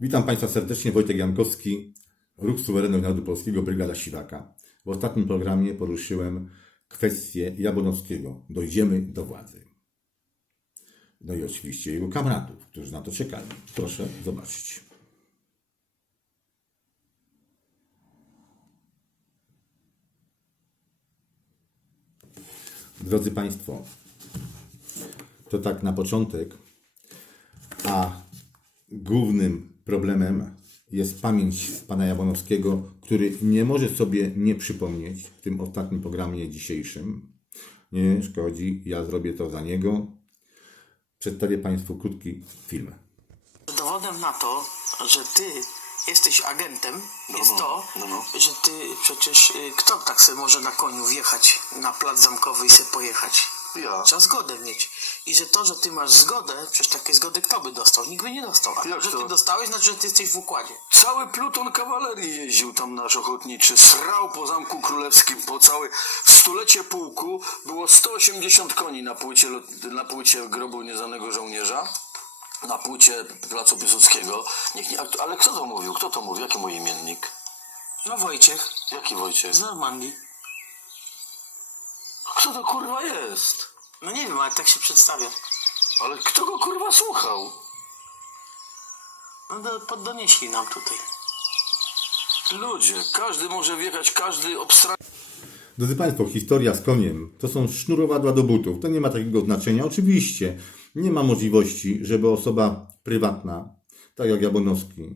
Witam Państwa serdecznie, Wojtek Jankowski, Ruch Suwerennego Narodu Polskiego, Brygada Siwaka. W ostatnim programie poruszyłem kwestię Jabłonowskiego. Dojdziemy do władzy. No i oczywiście jego kamratów, którzy na to czekali. Proszę zobaczyć. Drodzy Państwo, to tak na początek, a głównym problemem jest pamięć pana Jabłonowskiego, który nie może sobie nie przypomnieć w tym ostatnim programie dzisiejszym. Nie szkodzi, ja zrobię to za niego. Przedstawię Państwu krótki film. Dowodem na to, że ty jesteś agentem, jest to, no, no. że ty przecież, y, kto tak sobie może na koniu wjechać na plac zamkowy i sobie pojechać? Ja. Trzeba zgodę mieć. I że to, że ty masz zgodę, przecież takiej zgody kto by dostał? Nikt by nie dostał. A Jak że to? ty dostałeś, znaczy, że ty jesteś w układzie. Cały pluton kawalerii jeździł tam nasz ochotniczy, srał po Zamku Królewskim, po całe stulecie pułku. Było 180 koni na płycie, lot- na płycie grobu nieznanego żołnierza. Na płycie Placu Piłsudskiego. Nikt nie, ale kto to mówił? Kto to mówił? Jaki mój imiennik? No Wojciech, Jaki Wojciech? z Normandii. Kto to kurwa jest? No nie wiem, ale tak się przedstawia. Ale kto go kurwa słuchał? No do, poddonieśli nam tutaj. Ludzie, każdy może wjechać, każdy obstra... Drodzy Państwo, historia z koniem to są sznurowadła do butów. To nie ma takiego znaczenia. Oczywiście nie ma możliwości, żeby osoba prywatna, tak jak Jabłonowski,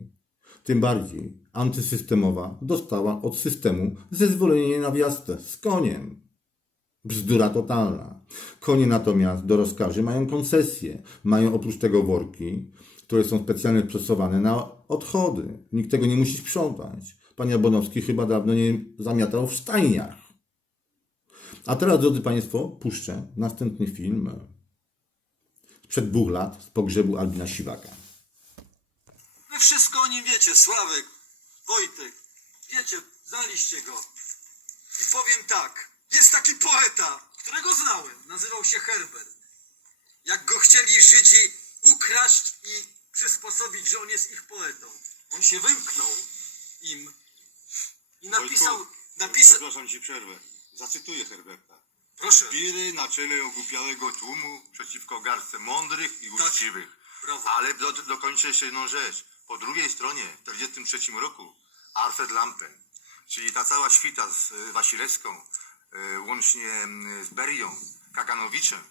tym bardziej antysystemowa, dostała od systemu zezwolenie na wjazd z koniem. Bzdura totalna. Konie natomiast do rozkaży mają koncesje. Mają oprócz tego worki, które są specjalnie przesuwane na odchody. Nikt tego nie musi sprzątać. Pan Jabłonowski chyba dawno nie zamiatał w stajniach. A teraz, drodzy Państwo, puszczę następny film sprzed dwóch lat z pogrzebu Albina Siwaka. Wy wszystko o nim wiecie, Sławek, Wojtek. Wiecie, znaliście go. I powiem tak, jest taki poeta, którego znałem, nazywał się Herbert. Jak go chcieli Żydzi ukraść i przysposobić, że on jest ich poetą. On się wymknął im i napisał, napisał, Przepraszam ci przerwę. Zacytuję Herberta. proszę, Biry na czele ogłupiałego tłumu przeciwko garstce mądrych i Tak. uczciwych. brawo. Ale do, dokończę jeszcze jedną rzecz. Po drugiej stronie, w 1943 roku, Alfred Lampen, czyli ta cała świta z y, Wasilewską, łącznie mm, z Berią, Kaganowiczem,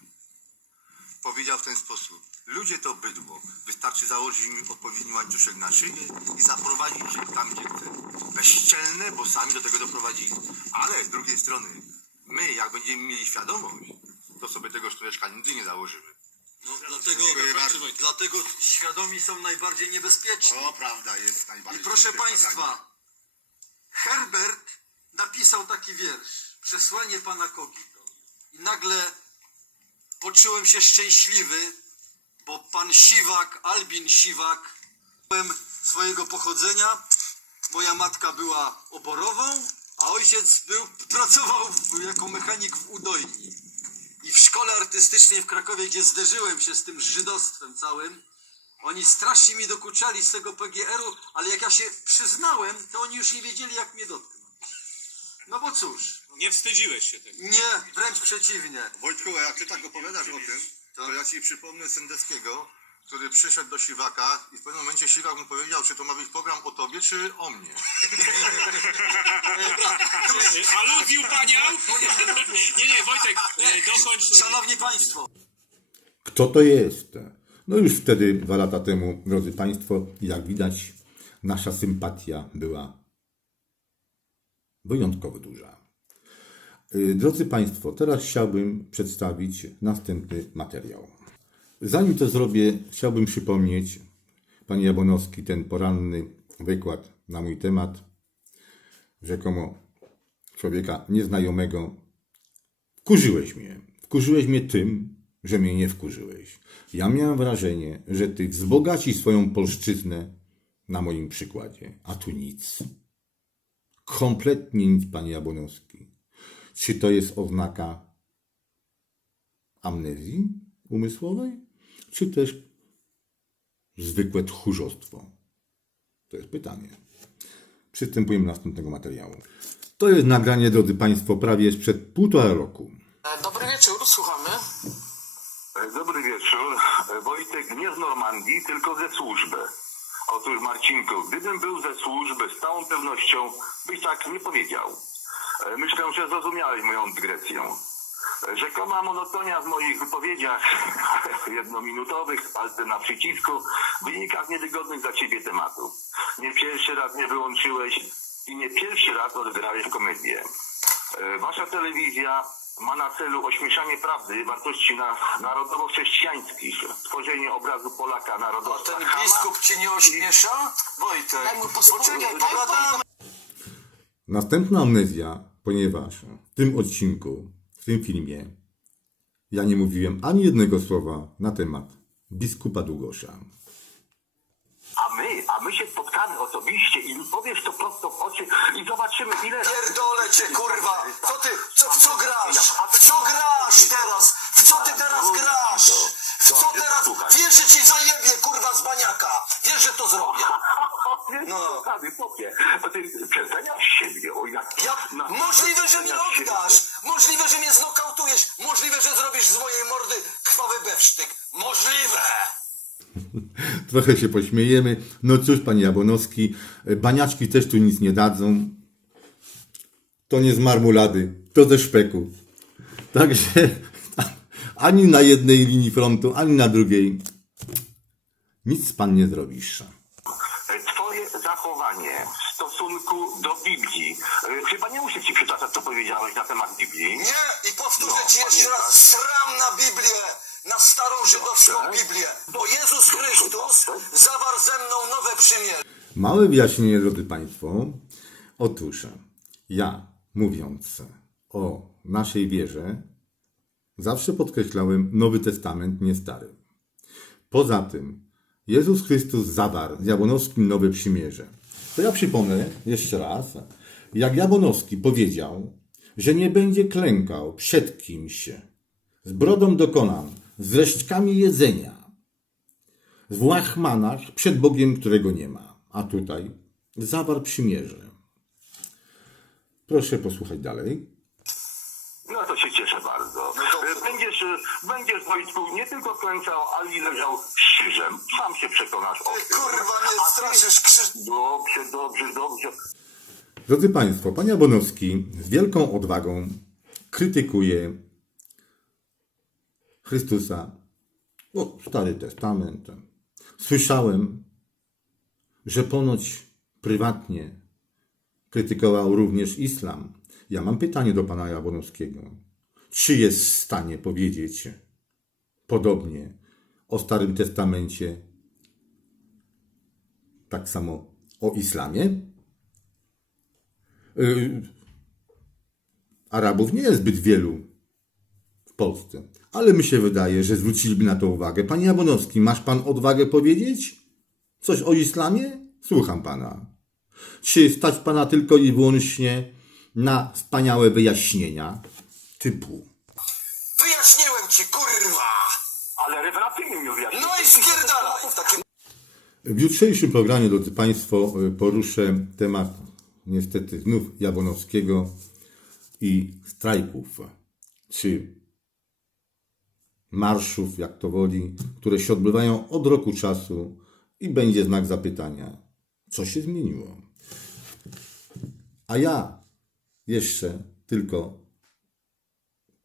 powiedział w ten sposób. Ludzie to bydło. Wystarczy założyć im odpowiedni łańcuszek na szyję i zaprowadzić ich tam, gdzie chce. Bezczelne, bo sami do tego doprowadzili. Ale z drugiej strony, my, jak będziemy mieli świadomość, to sobie tego sztuczka nigdy nie założymy. No, dlatego, dlatego świadomi są najbardziej niebezpieczni. To prawda jest I najbardziej. proszę bezpieczna Państwa, Herbert napisał taki wiersz, Przesłanie Pana Kogito. I nagle poczułem się szczęśliwy, bo Pan Siwak, Albin Siwak, byłem swojego pochodzenia. Moja matka była oborową, a ojciec był, pracował jako mechanik w udojni. I w szkole artystycznej w Krakowie, gdzie zderzyłem się z tym żydostwem całym, oni strasznie mi dokuczali z tego PGR-u, ale jak ja się przyznałem, to oni już nie wiedzieli, jak mnie dotknąć. No bo cóż, Nie wstydziłeś się tego. nie, wręcz przeciwnie. Wojtku, a jak ty tak opowiadasz o tym, to ja ci przypomnę Sendeckiego, który przyszedł do Siwaka i w pewnym momencie Siwak mu powiedział, czy to ma być program o tobie, czy o mnie. A lubił panią? Nie, nie, Wojtek, e, dokończ. Szanowni Państwo, Kto to jest? No już wtedy, dwa lata temu, drodzy Państwo, jak widać, nasza sympatia była wyjątkowo duża. Y, Drodzy Państwo, teraz chciałbym przedstawić następny materiał. Zanim to zrobię, chciałbym przypomnieć, Panie Jabłonowski, ten poranny wykład na mój temat, rzekomo człowieka nieznajomego, Wkurzyłeś mnie. Wkurzyłeś mnie tym, że mnie nie wkurzyłeś. Ja miałem wrażenie, że ty wzbogaci swoją polszczyznę na moim przykładzie, a tu nic. Kompletnie nic, panie Jabłonowski. Czy to jest oznaka amnezji umysłowej, czy też zwykłe tchórzostwo? To jest pytanie. Przystępujemy do następnego materiału. To jest nagranie, drodzy Państwo, prawie sprzed półtora roku. E, Dobry wieczór, słuchamy. Dobry wieczór. Wojtek nie z Normandii, tylko ze służby. Otóż Marcinku, gdybym był ze służby, z całą pewnością byś tak nie powiedział. E, Myślę, że zrozumiałeś moją dygresję. Rzekoma monotonia w moich wypowiedziach jednominutowych, palce na przycisku, wynika z niewygodnych dla ciebie tematów. Nie pierwszy raz mnie wyłączyłeś i nie pierwszy raz odegrałeś komedię. E, Wasza telewizja ma na celu ośmieszanie prawdy, wartości na, narodowo-chrześcijańskich, tworzenie obrazu Polaka A narodowca. ten biskup ci nie ośmiesza? Wojtek, poczekaj, pogadamy. Następna amnezja, ponieważ w tym odcinku, w tym filmie, ja nie mówiłem ani jednego słowa na temat biskupa Długosza. A my, a my się spotkamy osobiście i powiesz to prosto w oczy i zobaczymy ile... Pierdolę cię, kurwa! Co ty, co, w co grasz? W co grasz teraz? W co ty teraz grasz? W co teraz? Wiesz, że ci zajebie, kurwa, z baniaka! Wiesz, że to zrobię! No, kochany popie, bo ty przeceniasz siebie, o jak... Ja, na- możliwe, że siebie. oddasz! Możliwe, że mnie znokautujesz! Możliwe, że zrobisz z mojej mordy krwawy bewsztyk! Możliwe! Trochę się pośmiejemy. No cóż, panie Jabłonowski, baniaczki też tu nic nie dadzą. To nie z marmolady, to ze szpeku. Także ani na jednej linii frontu, ani na drugiej nic pan nie zrobisz. Zachowanie w stosunku do Biblii. e, Chyba nie muszę ci przytaczać, co powiedziałeś na temat Biblii. Nie! I powtórzę No, ci jeszcze pamiętam. raz, sram na Biblię! Na starą żydowską Dobrze. Biblię! Bo Jezus Chrystus zawarł ze mną nowe przymierze! Małe wyjaśnienie, drodzy Państwo. Otóż ja, mówiąc o naszej wierze, zawsze podkreślałem Nowy Testament, nie Stary. Poza tym, Jezus Chrystus zawarł z Jabłonowskim nowe przymierze. To ja przypomnę jeszcze raz, jak Jabłonowski powiedział, że nie będzie klękał przed kimś, z brodą dokonam, z resztkami jedzenia, w łachmanach przed Bogiem, którego nie ma. A tutaj zawarł przymierze. Proszę posłuchać dalej. E, Będziesz, Wojtku nie tylko klęczał, ale i leżał krzyżem. Sam się przekonasz o Ty tym. kurwa ty- straszysz krzyż... Dobrze, dobrze, dobrze. Drodzy Państwo, Pan Jabłonowski z wielką odwagą krytykuje Chrystusa, no, Stary Testament. Słyszałem, że ponoć prywatnie krytykował również islam. Ja mam pytanie do Pana Jabłonowskiego. Czy jest w stanie powiedzieć podobnie o Starym Testamencie, tak samo o islamie? Y, Arabów nie jest zbyt wielu w Polsce, ale mi się wydaje, że zwróciliby na to uwagę. Panie Jabłonowski, masz pan odwagę powiedzieć coś o islamie? Słucham pana. Czy stać pana tylko i wyłącznie na wspaniałe wyjaśnienia typu Wyjaśniłem ci, kurwa! Ale rewelacyjnie mi. No i spierdalaj! W takim W jutrzejszym programie, drodzy Państwo, y, poruszę temat niestety znów Jabłonowskiego i strajków, czy marszów, jak to woli, które się odbywają od roku czasu i będzie znak zapytania, co się zmieniło. A ja jeszcze tylko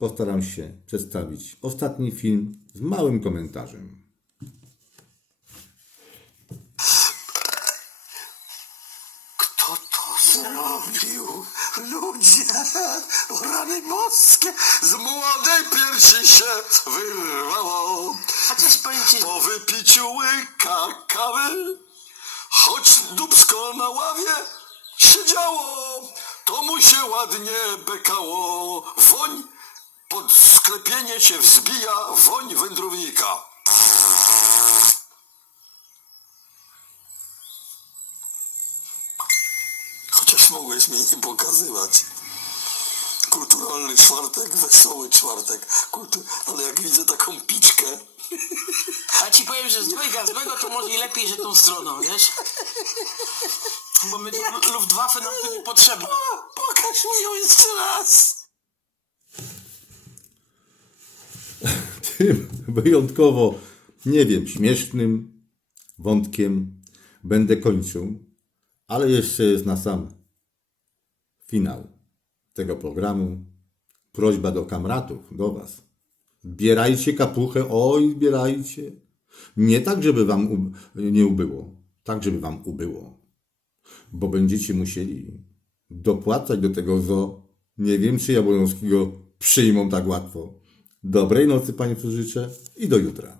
postaram się przedstawić ostatni film z małym komentarzem. Kto to zrobił? Ludzie, rany boskie, z młodej piersi się wyrwało. A też powiem ci, Po wypiciu łyka kawy, choć dubsko na ławie siedziało, to mu się ładnie bekało. Woń pod sklepienie się wzbija, woń wędrownika. Chociaż mogłeś mnie nie pokazywać. Kultura kulturalny czwartek, wesoły czwartek, kultu... ale jak widzę taką piczkę, A ci powiem, że z dwojga złego to może i lepiej, że tą stroną, wiesz? Bo my tu Luftwaffe nam tu nie potrzebne. pokaż mi ją jeszcze raz. Tym wyjątkowo, nie wiem, śmiesznym wątkiem będę kończył, ale jeszcze jest na sam finał tego programu. Prośba do kamratów, do Was. Zbierajcie kapuchę, oj, zbierajcie. Nie tak, żeby Wam nie ubyło, tak, żeby Wam ubyło. Bo będziecie musieli dopłacać do tego zo. Nie wiem, czy Jabłońskiego przyjmą tak łatwo. Dobrej nocy Państwu życzę i do jutra.